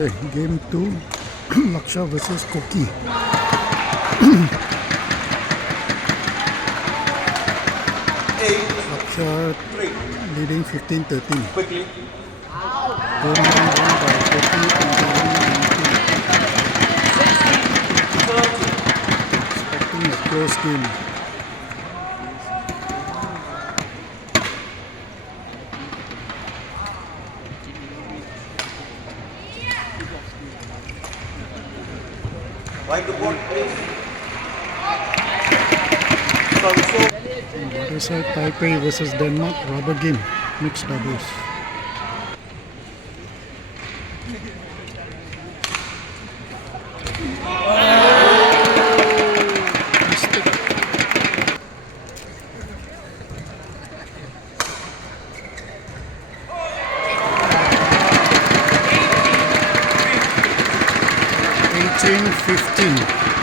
Game 2, Laksha versus Koki. Laksha leading 15-13. Quickly. Game 1 won by Koki in the 1 expecting a close game. Wipe the board, please. On the other side, Taipei versus Denmark, rubber game, mixed doubles. Mistake. Eighteen, 15.